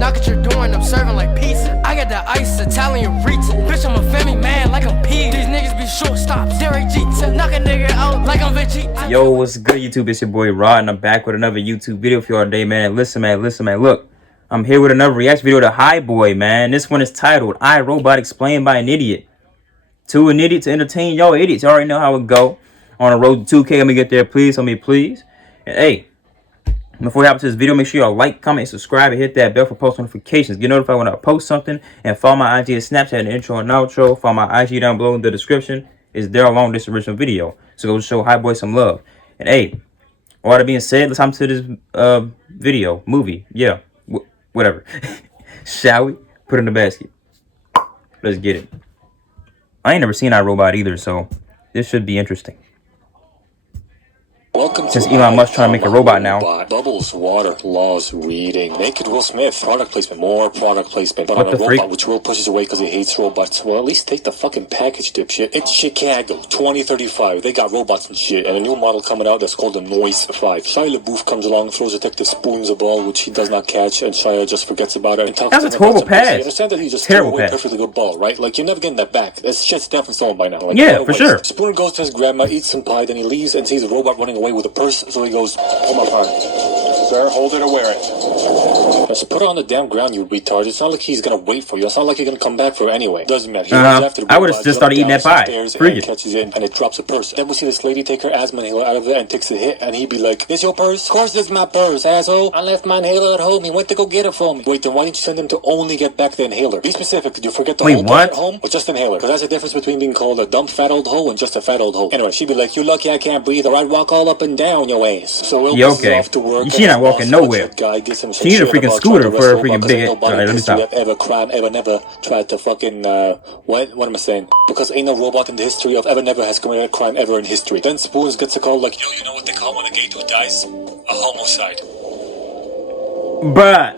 Knock at your door and I'm serving like pizza. I got the ice, Italian reach. Bitch, I'm a family man like I'm P. These niggas be shortstops. Derek Jeter, knock a nigga out like I'm Vegeta. Yo, what's good, YouTube? It's your boy Rod, and I'm back with another YouTube video for y'all today, man. Listen, man. Look, I'm here with another reaction video to High Boy, man. This one is titled I, Robot Explained by an Idiot. To an idiot to entertain y'all idiots. You already know how it go. On the road to 2K, let me get there, please. Please. And hey, before we hop to this video, make sure y'all like, comment, subscribe, and hit that bell for post notifications. Get notified when I post something. And follow my IG and Snapchat in the intro and outro. Follow my IG down below in the description. It's there along this original video. So go show High Boy some love. And hey, all that being said, let's hop to this movie. Yeah, whatever. Shall we? Put it in the basket. Let's get it. I ain't never seen iRobot either, so this should be interesting. Welcome Since to Elon Musk trying to make a robot now. Bubbles, water, laws, reading. Naked Will Smith, product placement, more product placement. But What on the a freak? robot, which Will pushes away because he hates robots. Well, at least take the fucking package, dipshit. It's Chicago, 2035. They got robots and shit. And a new model coming out that's called the Noise 5. Shia LaBeouf comes along, throws Detective Spoons a ball, which he does not catch, and Shia just forgets about it. And talks That's to a him horrible about some pass. You understand that he just Terrible threw away a pass. perfectly good ball, right? Like, you're never getting that back. This shit's definitely stolen by now. Like, Yeah, what a for waste. sure. Spooner goes to his grandma, eats some pie, then he leaves and sees a robot running away with a purse, so he goes, "Hold my pie. Sir, hold it or wear it." Just put it on the damn ground, you retard. It's not like he's gonna wait for you. It's not like you're gonna come back for it anyway. Doesn't matter. He runs after the I would've robot, just started jumps eating that down pie. some stairs Freak and it. catches it, and it drops a purse. Then we see this lady take her asthma inhaler out of it and takes a hit, and he'd be like, "This your purse? Of course it's my purse, asshole. I left my inhaler at home. He went to go get it for me." Wait, then why didn't you send him to only get back the inhaler? Be specific. Did you forget the Wait, whole what? purse at home or just inhaler? Because that's the difference between being called a dumb fat old hoe and just a fat old hoe. Anyway, she'd be like, "You're lucky I can't breathe, or I'd walk all up and down your ass." So Will Yeah, goes okay. off to work. She not walking nowhere. Guy gives him some She need a shit freaking about scooter trying to for a wrestle freaking because big- ain't nobody Alright, let me in history stop. ever crime ever never tried to fucking what am I saying? Because ain't no robot in the history of ever never has committed a crime ever in history. Then Spoons gets a call like, "Yo, you know what they call when a gay dude dies? A homicide." Bruh.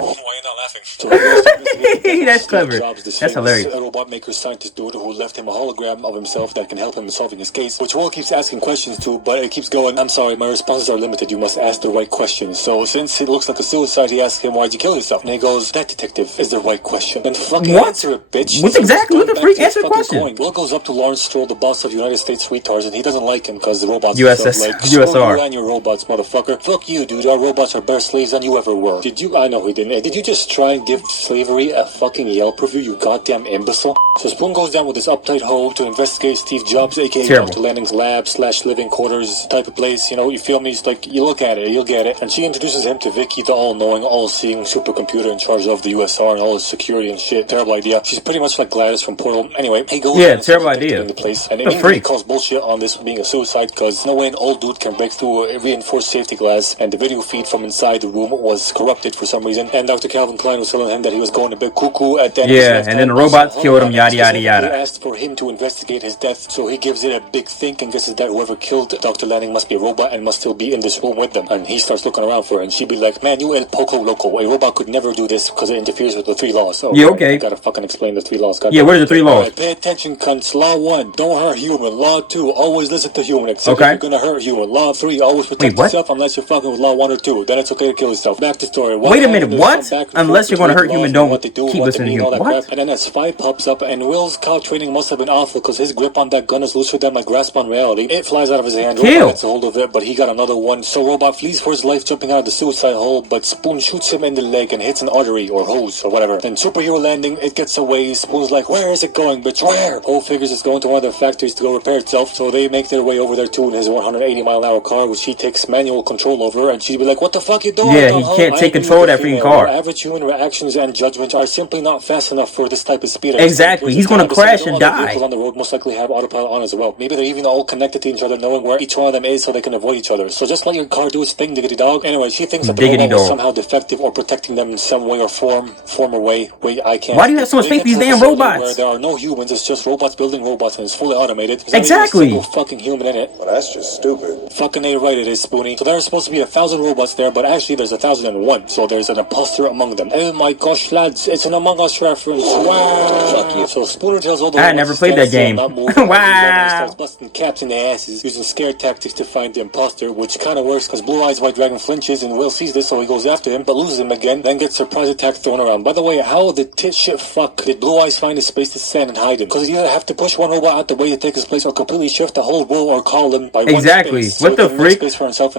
Why are you not laughing? So he goes to investigate That's Steve clever. Jobs, this That's famous hilarious. robot maker scientist dude who left him a hologram of himself that can help him in solving his case, which Will keeps asking questions to, but it keeps going, "I'm sorry, my responses are limited. You must ask the right questions." So since it looks like a suicide, he asks him, "Why'd you kill yourself?" And he goes, "That, detective, is the right question." Then fucking What? answer it, bitch. What's So exactly- he's what the going freak? back to his Answer the fucking question. coin. Will goes up to Lawrence Stroll, the boss of United States Retards, and he doesn't like him because the robots USS are so, like, USR. "Screw you and your robots, motherfucker. Fuck you, dude. Our robots are better slaves than you ever were." I know he didn't. Did you just try and give slavery a fucking Yelp review, you goddamn imbecile? So Spoon goes down with this uptight hoe to investigate Steve Jobs, aka Terrible. Dr. Lanning's lab / living quarters type of place. You know, you feel me? It's like, you look at it, you'll get it. And she introduces him to Vicky, the all-knowing, all-seeing supercomputer in charge of the USR and all his security and shit. Terrible idea. She's pretty much like Gladys from Portal. Anyway, he goes Yeah, and terrible starts idea. in the place, and The immediately freak. calls bullshit on this being a suicide because no way an old dude can break through a reinforced safety glass, and the video feed from inside the room was corrupted for some reason. And Dr. Calvin Klein was telling him that he was going a bit cuckoo at the end of his Yeah, lifetime. and then the robots So killed him, Hologram yada, yada, specifically yada. asked for him to investigate his death, so he gives it a big think and guesses that whoever killed Dr. Lanning must be a robot and must still be in this room with them. And he starts looking around for her, and she'd be like, "Man, you El Poco Loco. A robot could never do this because it interferes with the 3 laws." So, Yeah, right, okay. I gotta fucking explain the 3 laws. Yeah, what are the 3 laws? Alright, pay attention, cunts. Law 1, don't hurt human. Law 2, always listen to human, except Okay. if you're gonna hurt human. Law 3, always protect Wait, what? yourself unless you're fucking with law 1 or 2. Then it's okay to kill yourself. Back to story. Wait a minute, There's what? some back and Unless forth you're gonna between hurt human, laws and don't what they do, keep what listening they to mean, all human. that What? crap. And then as 5 pops up, and Will's cow training must have been awful because his grip on that gun is looser than my grasp on reality. It flies out of his hand. Kill. Robot gets a hold of it, but he got another one. So Robot flees for his life, jumping out of the suicide hole, but Spoon shoots him in the leg and hits an artery or hose or whatever. Then superhero landing, it gets away. Spoon's like, "Where is it going, bitch? Where?" Hole figures it's going to one of their factories to go repair itself, so they make their way over there too in his 180-mile-an-hour car, which he takes manual control over, and she'd be like, "What the fuck you doing?" Yeah, he can't take control of that freaking car. Average human reactions and judgments are simply not fast enough for this type of speed. Exactly. He's gonna crash and die. Vehicles on the road most likely have autopilot on as well. Maybe they're even all connected to each other, knowing where each one of them is so they can avoid each other. So just let your car do its thing, diggity dog. Anyway, she thinks that the Diggity robot was dog. somehow defective or protecting them in some way or form or way I can't. Why do you have so much They faith in get these to a damn facility robots? Where there are no humans, it's just robots building robots and it's fully automated. There's not even Exactly. a single fucking human in it. Well, that's just stupid. Fucking A right it is, Spoonie. So there are supposed to be 1,000 robots there, but actually there's 1,001. So there's an imposter among them. Oh my gosh, lads, It's an Among Us reference. Wow. Fuck you. So Spooner tells all the I never played that game. Wow. Starts busting caps in their asses, using scare tactics to find the imposter, which kind of works because Blue Eyes White Dragon flinches and Will sees this, so he goes after him, but loses him again, then gets surprise attack thrown around. By the way, how the tit shit fuck did Blue Eyes find a space to stand and hide him? Because he either have to push one robot out the way to take his place or completely shift the whole row or call him by exactly. one space. What so the freak?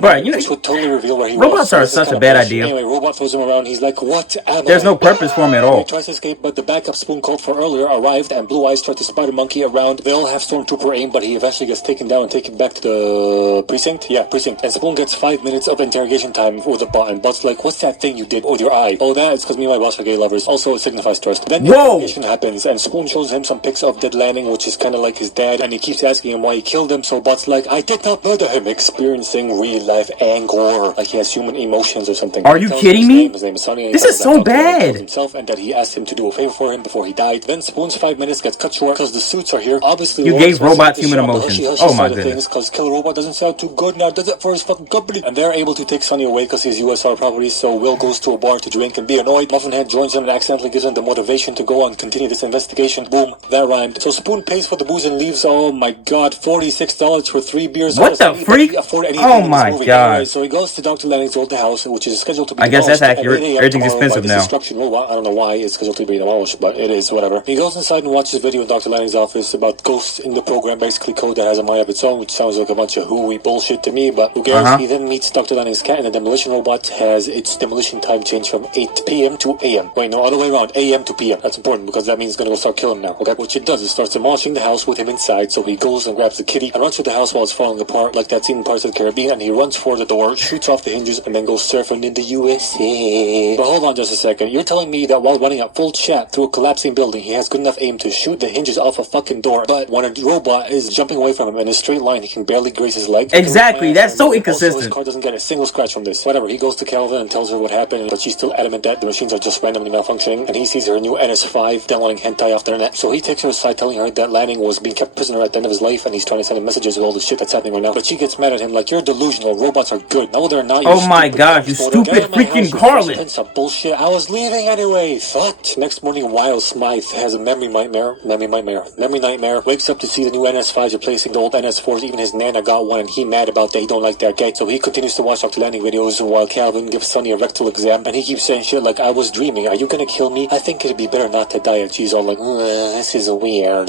Right, you know, this would totally reveal where he robots was. are such a bad idea. Anyway, Robot throws him around. He's like, what am There's I? no purpose for him at all. He tries to escape, but the backup Spoon called for earlier arrived, and Blue Eyes tried to spider monkey around. They all have Stormtrooper aim, but he eventually gets taken down and taken back to the precinct. Yeah, precinct. And Spoon gets 5 minutes of interrogation time with the bot, and Bot's like, what's that thing you did with your eye? Oh, that is because me and my boss are gay lovers. Also, it signifies trust. Then the interrogation happens, and Spoon shows him some pics of Dead Landing, which is kind of like his dad, and he keeps asking him why he killed him, so Bot's like, I did not murder him, experiencing real life anger, like he has human emotions or something. Are you kidding me? His name is Sonny. This is so bad. Himself, and that he asked him to do a favor for him before he died. Then Spoon's 5 minutes gets cut short because the suits are here. Obviously, you gave robots human emotions. Oh my goodness. Because Killer Robot doesn't sound too good now, does it, for his fucking company? And they're able to take Sonny away because he's USR property, so Will goes to a bar to drink and be annoyed. Muffinhead joins him and accidentally gives him the motivation to go on and continue this investigation. Boom, that rhymed. So Spoon pays for the booze and leaves. Oh my god, $46 for 3 beers. What the freak? Oh my god. Anyway, so he goes to Dr. Lanning's old house, which is scheduled to be I guess that's accurate. Everything's tomorrow expensive now. Destruction robot. I don't know why it's scheduled to be demolished, but it is, whatever. He goes inside and watches a video in Dr. Lanning's office about ghosts in the program, basically code that has a mind of its own, which sounds like a bunch of hooey bullshit to me, but who cares? He then meets Dr. Lanning's cat, and the demolition robot has its demolition time changed from 8 p.m. to a.m. Wait, no, other way around, a.m. to p.m. That's important because that means it's gonna go start killing him now, okay? Which it does, it starts demolishing the house with him inside, so he goes and grabs the kitty and runs through the house while it's falling apart, like that scene in Pirates of the Caribbean, and he runs for the door, shoots off the hinges, and then goes surfing in the USA. But hold on just a second, you're telling me that while running at full chat through a collapsing building, he has good enough aim to shoot the hinges off a fucking door, but when a robot is jumping away from him in a straight line, he can barely graze his leg? Exactly, that's so inconsistent. Also, his car doesn't get a single scratch from this. Whatever, he goes to Calvin and tells her what happened, but she's still adamant that the machines are just randomly malfunctioning, and he sees her new NS5 downloading hentai off the internet. So he takes her aside, telling her that Lanning was being kept prisoner at the end of his life, and he's trying to send him messages with all the shit that's happening right now. But she gets mad at him like, you're delusional, robots are good. No, they're not. Oh my god, you stupid freaking harlot. Some bullshit. I was leaving anyway. Fucked. Next morning, Wild Smythe has a memory nightmare, wakes up to see the new NS5s replacing the old NS4s. Even his nana got one, and he mad about that. He don't like that guy. So he continues to watch Dr. Lanning videos while Calvin gives Sonny a rectal exam, and he keeps saying shit like, I was dreaming. Are you gonna kill me? I think it'd be better not to die. And she's all like, this is weird.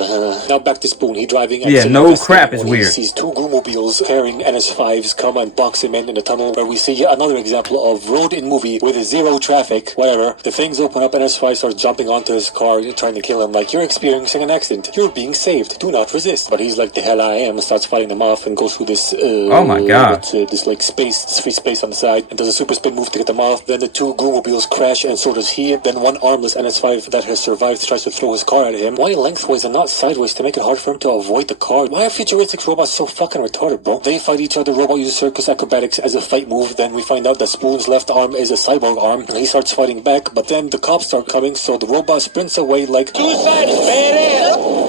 Now back to Spoon. He driving. Yeah, no crap is weird. He sees 2 Goomobiles carrying NS5s come and box him in the tunnel, where we see another example of road in movie with zero traffic, whatever. The things open up, NS5 starts jumping onto his car, trying to kill him, like, you're experiencing an accident. You're being saved. Do not resist. But he's like, the hell I am, and starts fighting them off and goes through this, oh my god. This like space, this free space on the side, and does a super spin move to get them off. Then the 2 Goomobiles crash, and so does he. Then one armless NS5 that has survived tries to throw his car at him. Why lengthways and not sideways to make it hard for him to avoid the car? Why are futuristic robots so fucking retarded, bro? They fight each other. Robot uses circus acrobatics as a fight move. Then we find out that Spoon's left arm is a cyborg arm, and he starts fighting back, but then the cops start coming, so the robot sprints away like, suicide is badass!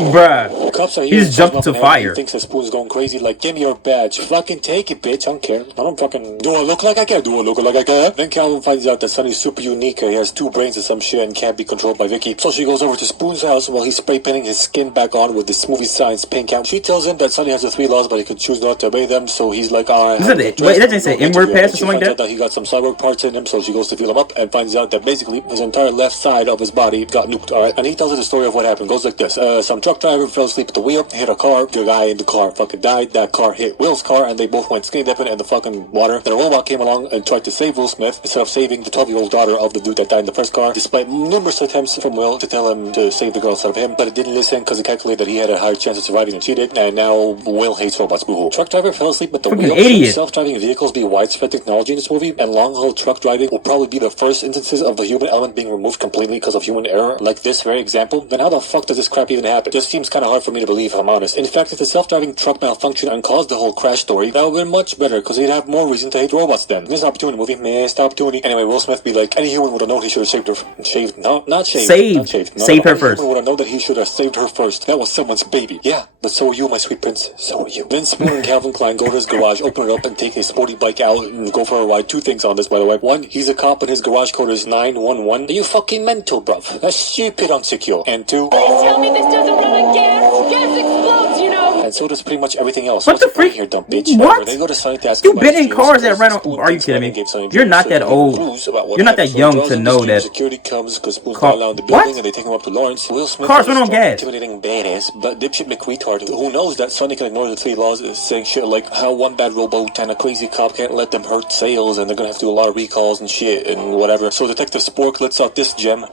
Bruh. The cops are here. He's jumped to fire. He thinks that Spoon's going crazy, like, give me your badge. Fucking take it, bitch. I don't care. I don't fucking... Do I look like I can? Do I look like I can? Then Calvin finds out that Sonny's super unique. He has 2 brains and some shit and can't be controlled by Vicky. So she goes over to Spoon's house while he's spray painting his skin back on with this movie science pink out. She tells him that Sonny has the 3 laws, but he could choose not to obey them, so he's like, alright. Wait, that didn't say inward pass or something like that? That he got some cyborg parts in him, so she goes to feel him up and finds out that basically his entire left side of his body got nuked, alright? And he tells her the story of what happened. Goes like this. Some truck driver fell asleep at the wheel, hit a car, the guy in the car fucking died, that car hit Will's car, and they both went skinny dipping in the fucking water. Then a robot came along and tried to save Will Smith instead of saving the 12-year-old daughter of the dude that died in the first car, despite numerous attempts from Will to tell him to save the girl instead of him, but it didn't listen because it calculated that he had a higher chance of surviving than she did, and now Will hates robots. Boo-hoo. Truck driver fell asleep at the wheel. Idiot. Self-driving vehicles be widespread technology in this movie, and long-haul truck driving will probably be the first instances of the human element being removed completely because of human error, like this very example. Then how the fuck does this crap even happen? Just seems kind of hard for for me to believe, if I'm honest. In fact, if the self-driving truck malfunctioned and caused the whole crash story, that would have been much better, because he'd have more reason to hate robots then. Missed opportunity, movie. Missed opportunity. Anyway, Will Smith be like, any human would have known he should have saved her. Shaved? No, not shaved. Saved. Not shaved. No, Save her any first. human would have known that he should have saved her first. That was someone's baby. Yeah, but so are you, my sweet prince. So are you. Then Spoon and Calvin Klein go to his garage, open it up, and take his sporty bike out and go for a ride. Two things on this, by the way. One, he's a cop and his garage code is 911. Are you fucking mental, bruv? That's stupid unsecure. And two, Please tell me this doesn't run on gas. Gas explodes, you know. and so does pretty much everything else. What What's the freak? Here, dumb bitch? What? They go to Sonny to ask You've him been about in his cars dreams, that ran on. Spoon Are you thinks kidding Lennon me? gave Sonny You're dreams, not so that he gave old. clues about what You're not that happened. So young he draws to up know the that. security comes because Spoon's Car- not allowed in the What? building, and they take him up to Lawrence. Will Smith Cars is run a on strong, gas. intimidating badass, but dipshit McRetard who knows that Sonny can ignore the 3 laws, saying shit like how one bad rowboat and a crazy cop can't let them hurt sales, and they're gonna have to do a lot of recalls and shit and whatever. So Detective Spork lets out this gem.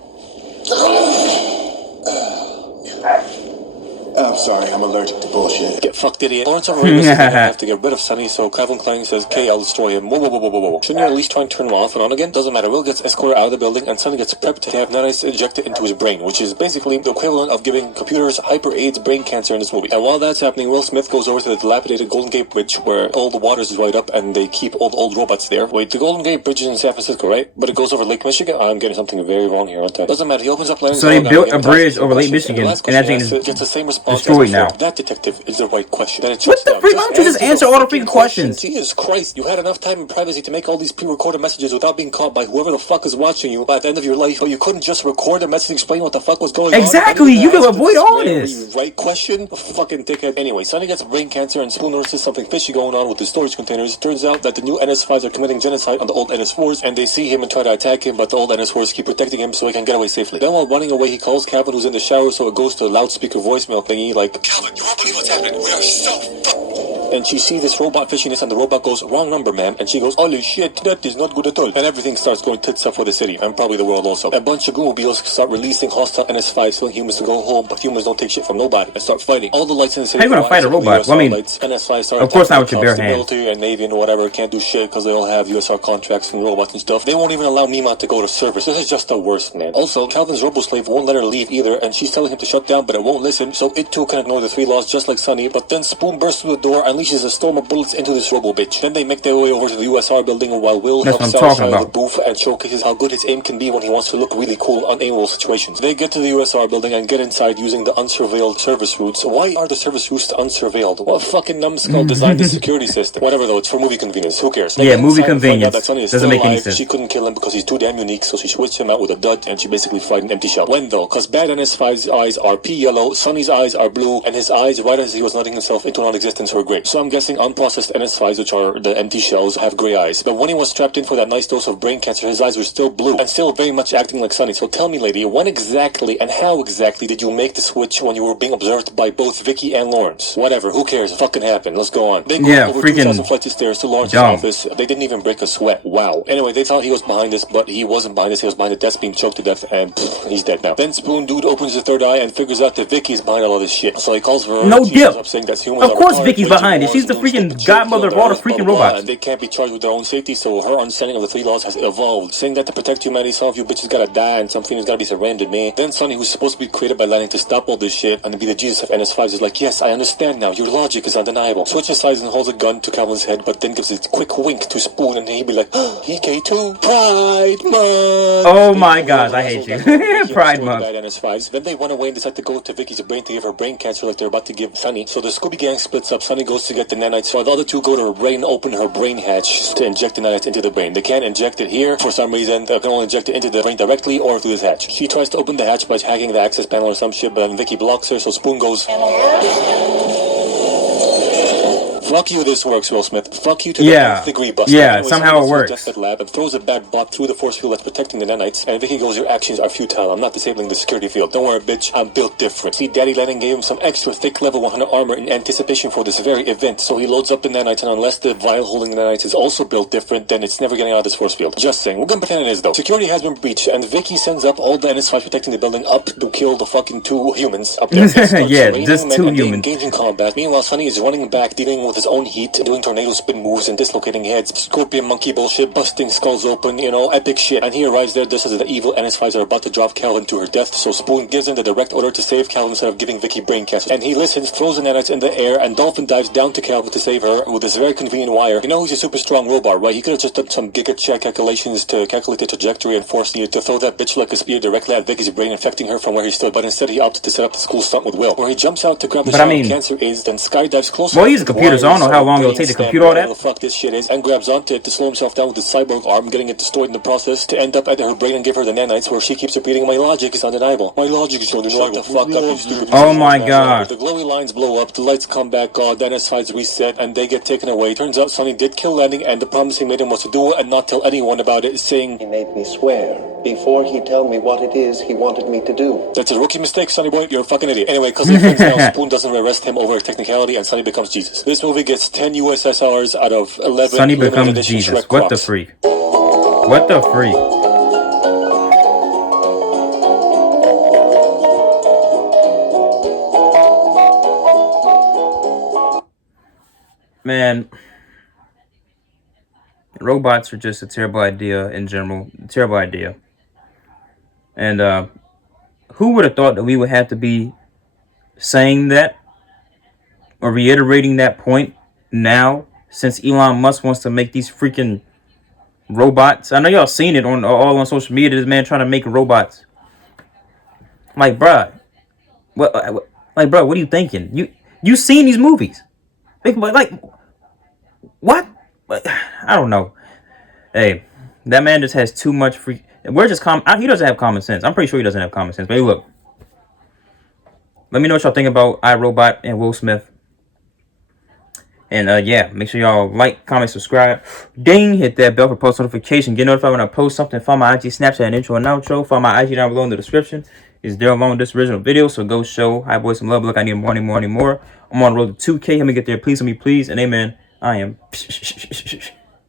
I'm sorry, I'm allergic to bullshit. Get fucked, idiot. Lawrence overhears that they have to get rid of Sonny, so Calvin Klein says, okay, I'll destroy him. Whoa. Shouldn't you at least try and turn him off and on again? Doesn't matter. Will gets escorted out of the building, and Sonny gets prepped to have nanites injected into his brain, which is basically the equivalent of giving computers hyper-AIDS brain cancer in this movie. And while that's happening, Will Smith goes over to the dilapidated Golden Gate Bridge, where all the waters is dried up, and they keep all the old robots there. Wait, the Golden Gate Bridge is in San Francisco, right? But it goes over Lake Michigan? I'm getting something very wrong here, aren't I? Doesn't matter. He opens up Lennon's So they dog built and a bridge asks over Lake questions, Michigan, the last and that question thing is gets the same response destroyed as now. before. That detective is the right question. Then it What shuts the down. freak? Why don't you just answer all the freaking questions? Jesus Christ, you had enough time and privacy to make all these pre-recorded messages without being caught by whoever the fuck is watching you by the end of your life, but you couldn't just record a message explaining what the fuck was going on. Exactly, you could Ask avoid the all very this. Right question? Fucking dickhead. Anyway, Sonny gets brain cancer and Spoon notices something fishy going on with the storage containers. Turns out that the new NS5s are committing genocide on the old NS4s, and they see him and try to attack him, but the old NS4s keep protecting him so he can get away safely. Then while running away, he calls Calvin, who's in the shower, so it goes to a loudspeaker voicemail thingy like, Calvin, you won't believe what's happening. We are so fucked. And she sees this robot fishiness, and the robot goes, wrong number, ma'am. And she goes, holy shit, that is not good at all. And everything starts going tits up for the city, and probably the world also. A bunch of Goomobiles start releasing hostile NS5s, telling humans to go home, but humans don't take shit from nobody, and start fighting. All the lights in the city. How you gonna fight a robot? Well, I mean, NS5 start of course not with attacking your bare the hands. military and Navy and whatever can't do shit because they all have USR contracts and robots and stuff. They won't even allow Mima to go to service. This is just the worst, man. Also, Calvin's robo-slave won't let her leave either, and she's telling him to shut down, but it won't listen, so it too can ignore the 3 laws just like Sonny. But then Spoon bursts through the door, unleashes a storm of bullets into this robo bitch. Then they make their way over to the USR building, while Will That's helps what I'm talking satisfy the about. booth and showcases how good his aim can be when he wants to look really cool on aimable situations. They get to the USR building and get inside using the unsurveilled service routes. Why are the service routes unsurveilled? What fucking numbskull designed this security system? Whatever though, it's for movie convenience. Who cares? They Yeah, get movie inside and find out convenience. that Sonny is Doesn't still make any alive. sense. She couldn't kill him because he's too damn unique, so she switched him out with a dud, and she basically fried an empty shell. When though? Because bad NS5's eyes are pea yellow, Sonny's eyes are blue, and his eyes, right as he was nutting himself into non-existence, were gray. So I'm guessing unprocessed NS5s, which are the empty shells, have gray eyes. But when he was strapped in for that nice dose of brain cancer, his eyes were still blue, and still very much acting like Sonny. So tell me, lady, when exactly and how exactly did you make the switch when you were being observed by both Vicky and Lawrence? Whatever, who cares? It fucking happened. Let's go on. They go Yeah, over freaking 2,000 flights of stairs to Lawrence's dumb. office. They didn't even break a sweat. Wow. Anyway, they thought he was behind this, but he wasn't behind this. He was behind the desk being choked to death, and he's dead now. Then Spoon Dude opens his third eye and figures out that Vicky's behind all of this shit. So he calls for her. No She dip. shows up saying that humans Of are course retarded, Vicky's waging behind it. wars She's the against freaking stupid godmother of children, all the blah, freaking blah, blah, robots. And they can't be charged with their own safety, so her understanding of the 3 laws has evolved, saying that to protect humanity, some of you bitches gotta die and something has gotta be surrendered, man. Then Sonny, who's supposed to be created by Lanning to stop all this shit and to be the Jesus of NS5s, is like, yes, I understand now. Your logic is undeniable. Switches sides and holds a gun to Calvin's head, but then gives a quick wink to Spoon, and he'd be like, EK2, Pride Month. Oh my gosh, I hate you. Pride Month. Bad NS5s. Then they run away and decide to go to Vicky's brain to give her brain cancer like they're about to give Sonny. So the Scooby Gang splits up. Sonny goes to get the nanites, while the other two go to her brain, open her brain hatch to inject the nanites into the brain. They can't inject it here for some reason. They can only inject it into the brain directly or through this hatch. She tries to open the hatch by hacking the access panel or some shit, but then Vicky blocks her, so Spoon goes, fuck you, this works, Will Smith. Fuck you to Yeah. the nth degree, Buster. Yeah, Anyway, somehow Sonny it goes to works. the deathbed lab and throws a bad bot through the force field that's protecting the nanites. And Vicky goes, your actions are futile. I'm not disabling the security field. Don't worry, bitch. I'm built different. See, Daddy Lennon gave him some extra thick level 100 armor in anticipation for this very event. So he loads up the nanites, and unless the vial holding the nanites is also built different, then it's never getting out of this force field. Just saying. We're gonna pretend it is, though. Security has been breached, and Vicky sends up all the NS5 protecting the building up to kill the fucking 2 humans up there. They start Yeah, raining just men 2 and they humans. engage in combat. Meanwhile, Sonny is running back, dealing with his own heat, doing tornado spin moves and dislocating heads, scorpion monkey bullshit, busting skulls open, you know, epic shit. And he arrives there just as the evil NS5s are about to drop Calvin to her death, so Spoon gives him the direct order to save Calvin instead of giving Vicky brain cancer. And he listens, throws the nanites in the air, and Dolphin dives down to Calvin to save her with this very convenient wire. You know, he's a super strong robot, right? He could have just done some giga-check calculations to calculate the trajectory and force Neo to throw that bitch like a spear directly at Vicky's brain, infecting her from where he stood, but instead he opted to set up the school stunt with Will, where he jumps out to grab the shot of cancer AIDS, then skydives closer. Well, he's a computer, so I don't know how long it'll take to compute all that. The fuck this shit is, and grabs onto it to slow himself down with his cyborg arm, getting it destroyed in the process, to end up at her brain and give her the nanites, where she keeps repeating, "My logic is undeniable. My logic is undeniable." Shut the fuck up, you stupid. Oh my god. The glowy lines blow up, the lights come back on, then NS5s reset, and they get taken away. Turns out Sonny did kill Landing, and the promise he made him was to do it and not tell anyone about it, saying, He made me swear before he tell me what it is he wanted me to do. "That's a rookie mistake, Sonny boy. You're a fucking idiot." Anyway, because of things now, Spoon doesn't arrest him over a technicality, and Sonny becomes Jesus. This movie gets 10 USSRs out of 11. Sonny limited becomes edition Jesus. Shrek What the crops. freak? What the freak? Man, robots are just a terrible idea in general. Terrible idea. And who would have thought that we would have to be saying that or reiterating that point now, since Elon Musk wants to make these freaking robots? I know y'all seen it all on social media. This man trying to make robots. Like, bruh, what are you thinking? You seen these movies? Like, what? I don't know. Hey, that man just has too much free. We're just he doesn't have common sense. I'm pretty sure he doesn't have common sense. But hey, look. Let me know what y'all think about iRobot and Will Smith. And yeah, make sure y'all like, comment, subscribe. Ding, hit that bell for post notification. Get notified when I post something. Follow my IG, Snapchat, and intro and outro. Follow my IG down below in the description. It's there along with this original video. So go show High Boy some love. Look, I need more. I'm on the road to 2K. Help me get there. Please, help me, please. And amen. I am.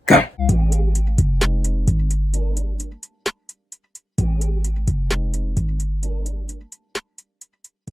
Go.